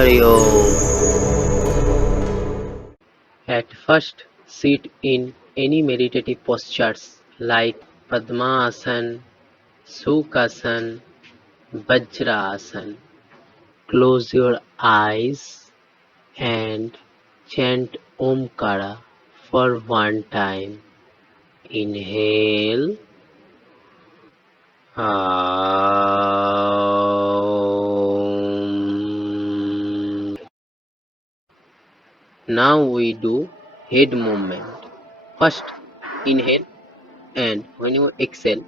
Hari Om. At first, sit in any meditative postures like Padmasana, Sukhasana, Vajrasana. Close your eyes and chant Omkara for one time. Inhale. Aum. Now we do head movement. First, inhale, and when you exhale,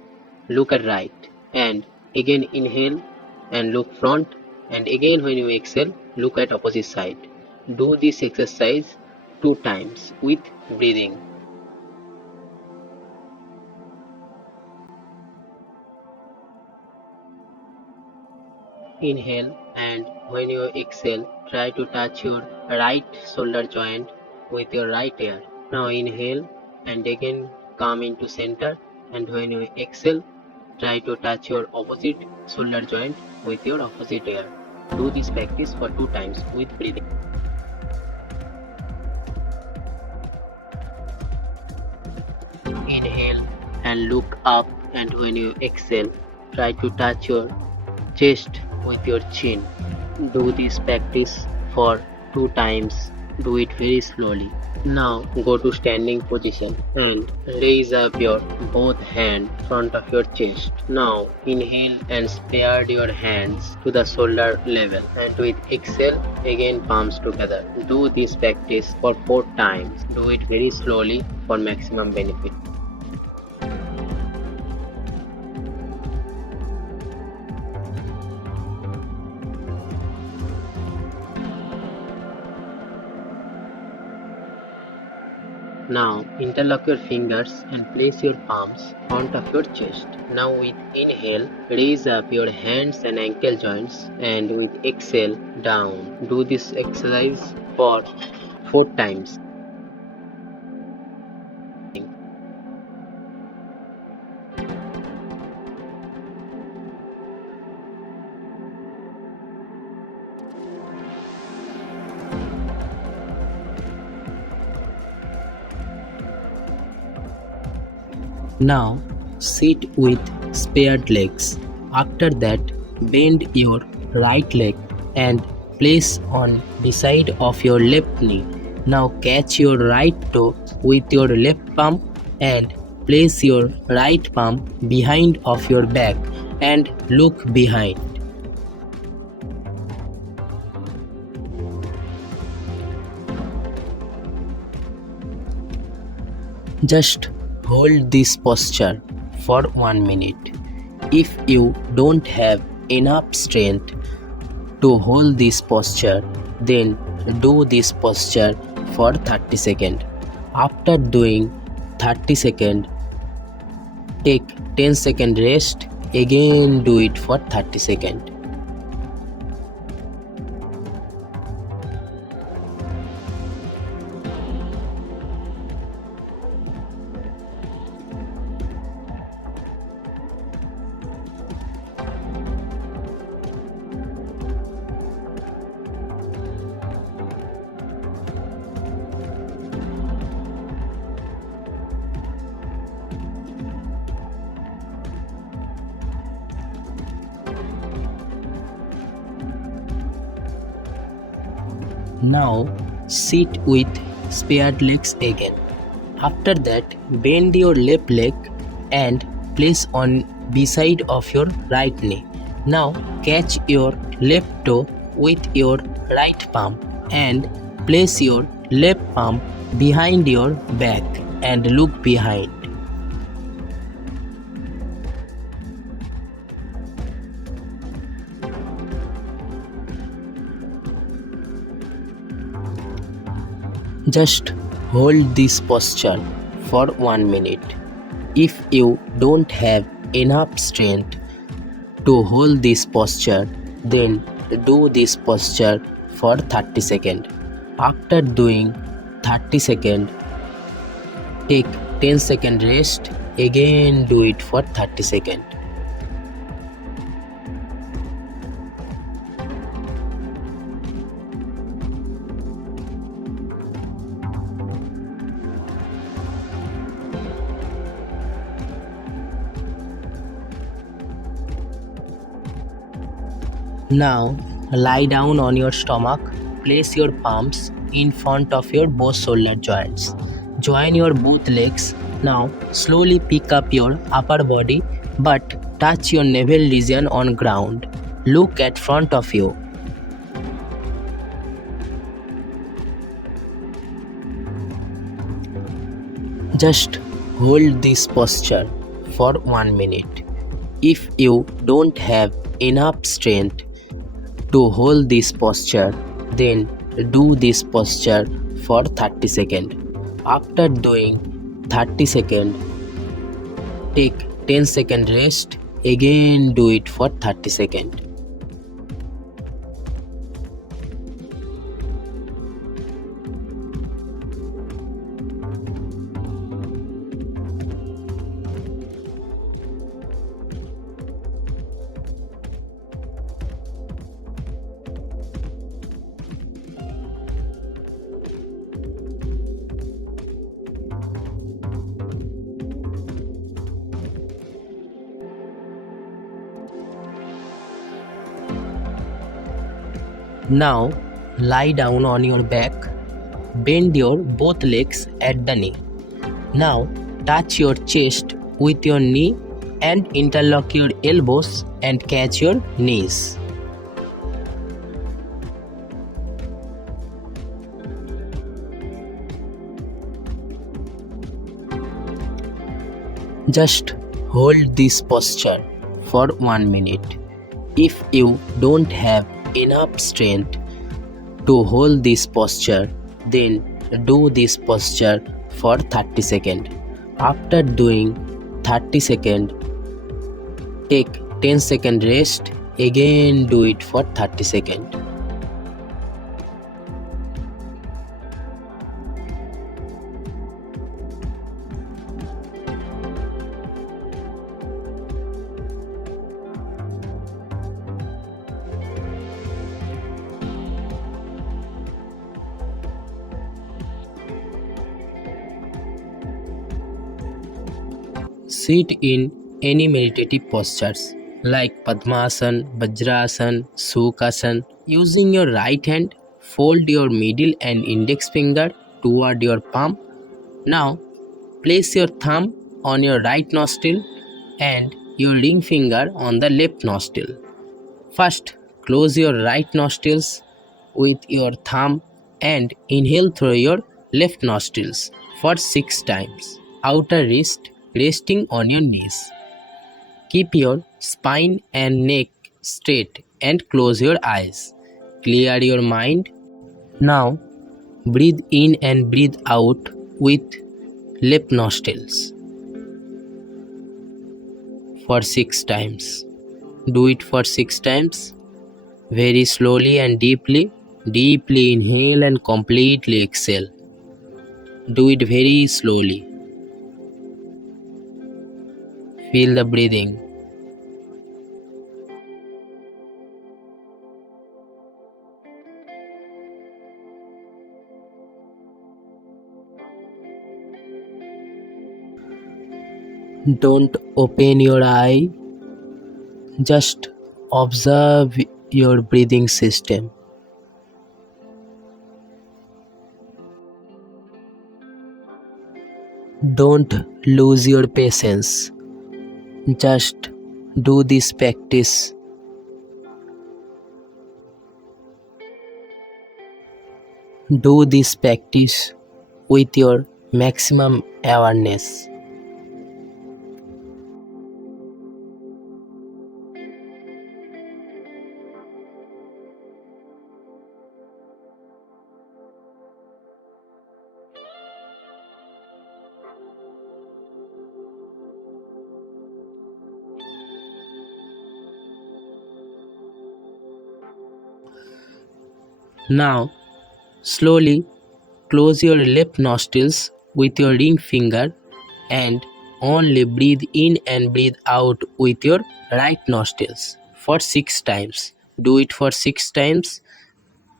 look at right, and again inhale and look front, and again when you exhale, look at opposite side. Do this exercise 2 times with breathing. Inhale, and when you exhale, try to touch your right shoulder joint with your right ear. Now inhale and again come into center, and when you exhale, try to touch your opposite shoulder joint with your opposite ear. Do this practice for 2 times with breathing. Inhale and look up, and when you exhale, try to touch your chest with your chin. Do this practice for 2 times. Do it very slowly. Now go to standing position and raise up your both hands front of your chest. Now inhale and spread your hands to the shoulder level, and with exhale again palms together. Do this practice for 4 times. Do it very slowly for maximum benefit. Now interlock your fingers and place your palms front of your chest. Now with inhale, raise up your hands and ankle joints, and with exhale, down. Do this exercise for 4 times. Now sit with spread legs. After that, bend your right leg and place on the side of your left knee. Now catch your right toe with your left palm and place your right palm behind of your back and look behind. Just hold this posture for 1 minute. If you don't have enough strength to hold this posture, then do this posture for 30 seconds. After doing 30 seconds, take 10 second rest. Again do it for 30 seconds. Now sit with spread legs again. After that, bend your left leg and place on beside of your right knee. Now catch your left toe with your right palm and place your left palm behind your back and look behind. Just hold this posture for 1 minute. If you don't have enough strength to hold this posture, then do this posture for 30 seconds. After doing 30 seconds, take 10 second rest. Again do it for 30 seconds. Now lie down on your stomach. Place your palms in front of your both shoulder joints. Join your both legs. Now slowly pick up your upper body but touch your navel region on ground. Look at front of you. Just hold this posture for 1 minute. If you don't have enough strength to hold this posture, then do this posture for 30 seconds. After doing 30 seconds, take 10 second rest. Again do it for 30 seconds. Now lie down on your back. Bend your both legs at the knee. Now touch your chest with your knee and interlock your elbows and catch your knees. Just hold this posture for 1 minute. If you don't have enough strength to hold this posture, then do this posture for 30 seconds. After doing 30 seconds, take 10 second rest. Again do it for 30 seconds. Sit in any meditative postures like Padmasana, Vajrasana, Sukhasana. Using your right hand, fold your middle and index finger toward your palm. Now, place your thumb on your right nostril and your ring finger on the left nostril. First, close your right nostrils with your thumb and inhale through your left nostrils for 6 times. Outer wrist resting on your knees. Keep your spine and neck straight and close your eyes. Clear your mind. Now, breathe in and breathe out with left nostrils for 6 times. Do it for 6 times. Very slowly and deeply. Deeply inhale and completely exhale. Do it very slowly. Feel the breathing. Don't open your eye. Just observe your breathing system. Don't lose your patience. Just do this practice. Do this practice with your maximum awareness. Now, slowly close your left nostrils with your ring finger and only breathe in and breathe out with your right nostrils for 6 times. Do it for 6 times.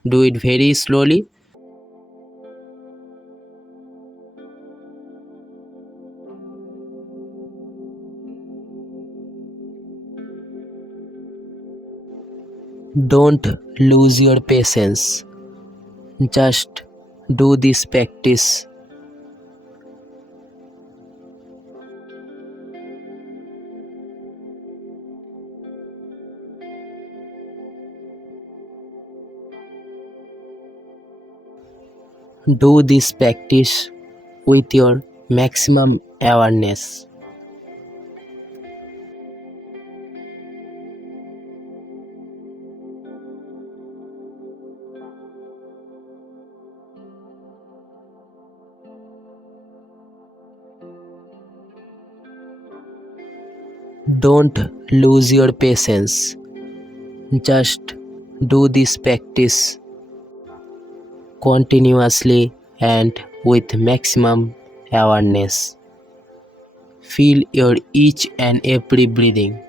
Do it very slowly. Don't lose your patience. Just do this practice. Do this practice with your maximum awareness. Don't lose your patience. Just do this practice continuously and with maximum awareness. Feel your each and every breathing.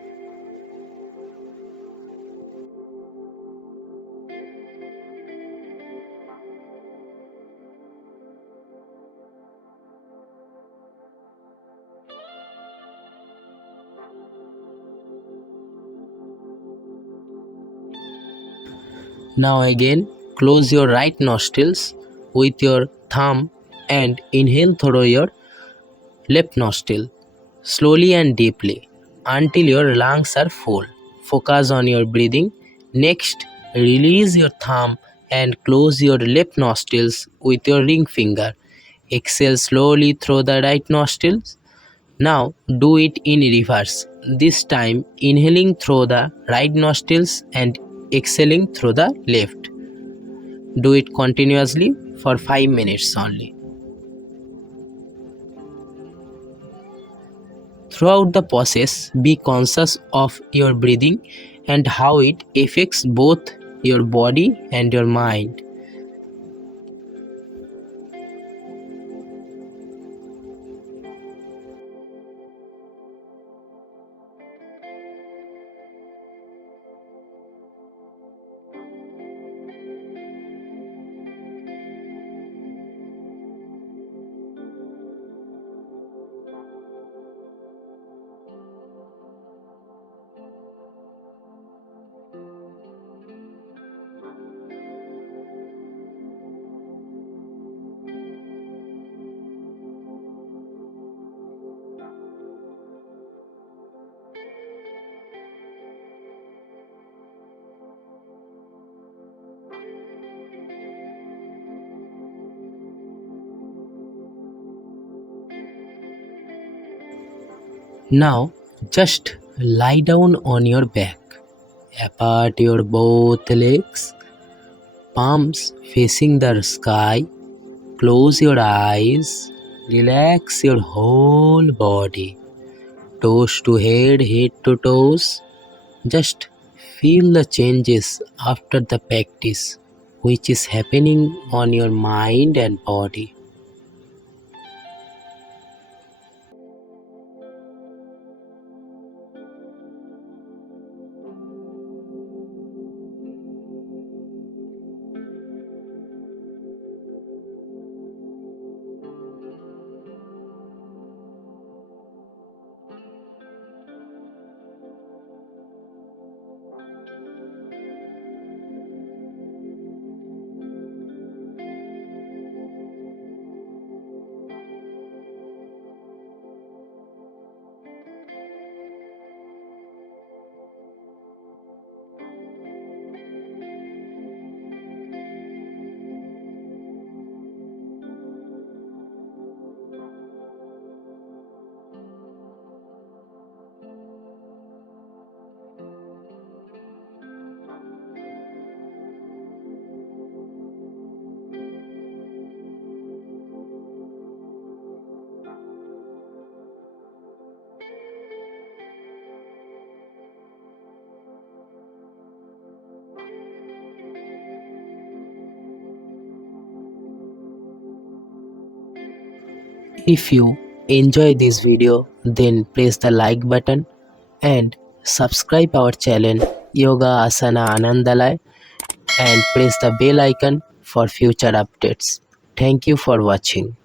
Now again, close your right nostrils with your thumb and inhale through your left nostril slowly and deeply until your lungs are full. Focus on your breathing. Next, release your thumb and close your left nostrils with your ring finger. Exhale slowly through the right nostrils. Now do it in reverse. This time inhaling through the right nostrils and exhaling through the left. Do it continuously for 5 minutes only. Throughout the process, be conscious of your breathing and how it affects both your body and your mind. Now, just lie down on your back. Apart your both legs, palms facing the sky. Close your eyes. Relax your whole body. Toes to head, head to toes. Just feel the changes after the practice, which is happening on your mind and body. If you enjoy this video, then press the like button and subscribe our channel Yoga Asana Anandalaya and press the bell icon for future updates. Thank you for watching.